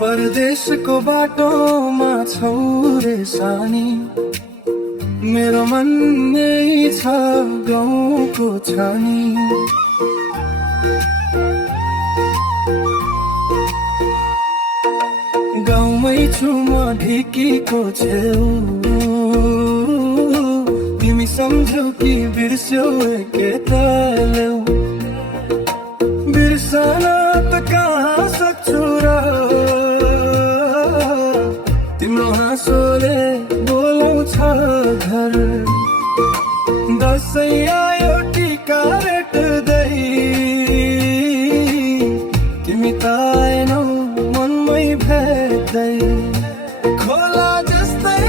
परदेशको बाटोमा छौ रे सानी, मेरो मन यही छ गाउँको छानी। गाउँमै छु म ढिकीको छेउ, तिमी सम्झौ कि बिर्स्यौ केटाल्यौ। बिर्सन त कहाँ सक्छु र, तिम्रो हाँसोले बोलाउँछ घर। दसैँ आयो टिका रेट्दै, तिमी त आएनौ मनमै भेट्दै। खोला जस्तै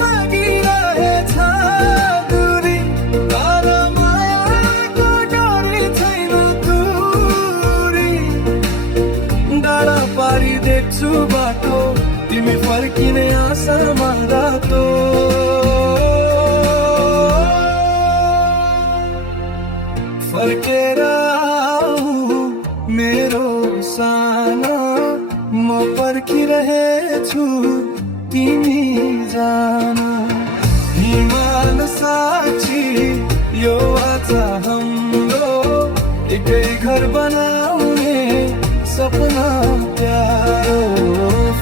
बगिरहेछ दुरी, तर मायाको डोरी छैन तुरी। डाँडा पारी देख्छु बाटो, तिमी फर्किने आशामा रातो। फर्केर आऊ मेरो सानो, म पर्खिरहेछु तिमी जान। हिमाल साक्षी यो आज हाम्रो, एकै घर बनाउने सपना प्यारो।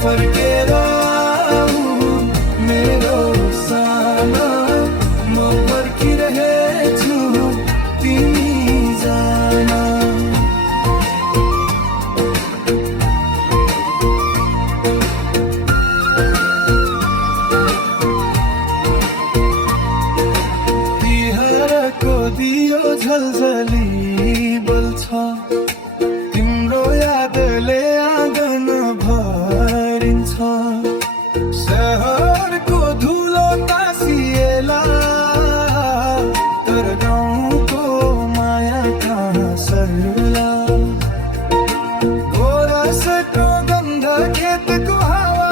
फर्केर आऊ मेरो सानो, म पर्खिरहेछु तिमी जान। तिहारको दियो झलझली बल्छ, तिम्रो यादले आँगन भरिन्छ। शहरको धुलो तासिएला, तर गाउँको माया कहाँ सर्ला। गोरसको गन्ध खेतको हावा,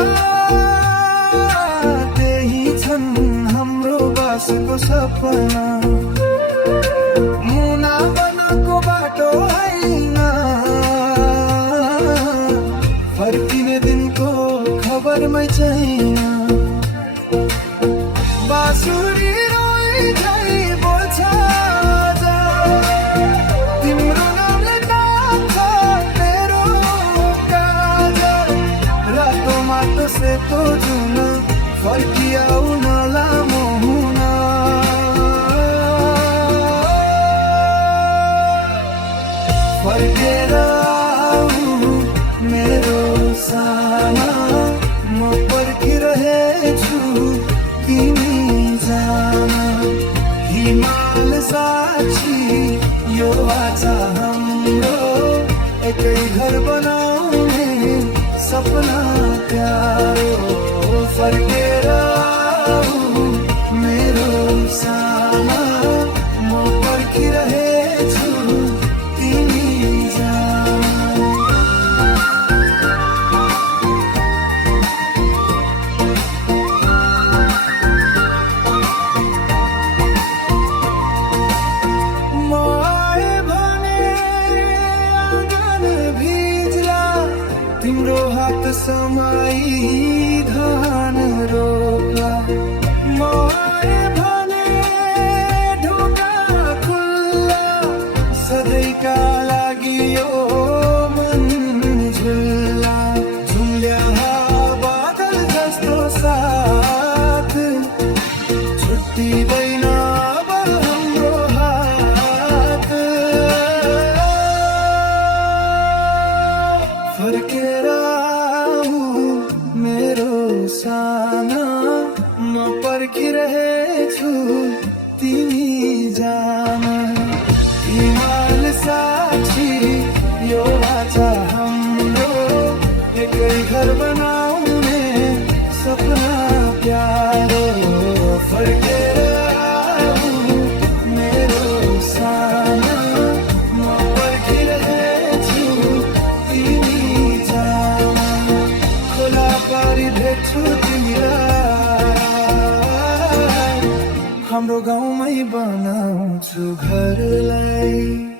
त्यही छन् हाम्रो बासको सपना। मुना बनको बाटो होइन, फर्किने दिनको खबरमै छैन। बाँसुरी रोइझै बोल्छ आज, तिम्रो नामले नाच्छ मेरो काजल। रातो माटो सेतो जुन, फर्किआउ न लामो हुन। फर्केर आऊ मेरो साना, म पर्खिरहेछु तिमी जान। हिमाल साक्षी यो आज हाम्रो, एकै घर बनाउने सपना प्यारो। फर्केर आऊ मेरो साना, म पर्खिरहेछु तिमी जान। म आए भने आँगन भिज्ला, तिम्रो हात समाई धान रोप्ला। म आए भने छु तिमीलाई हाम्रो गाउँमै बनाउँछु घरलाई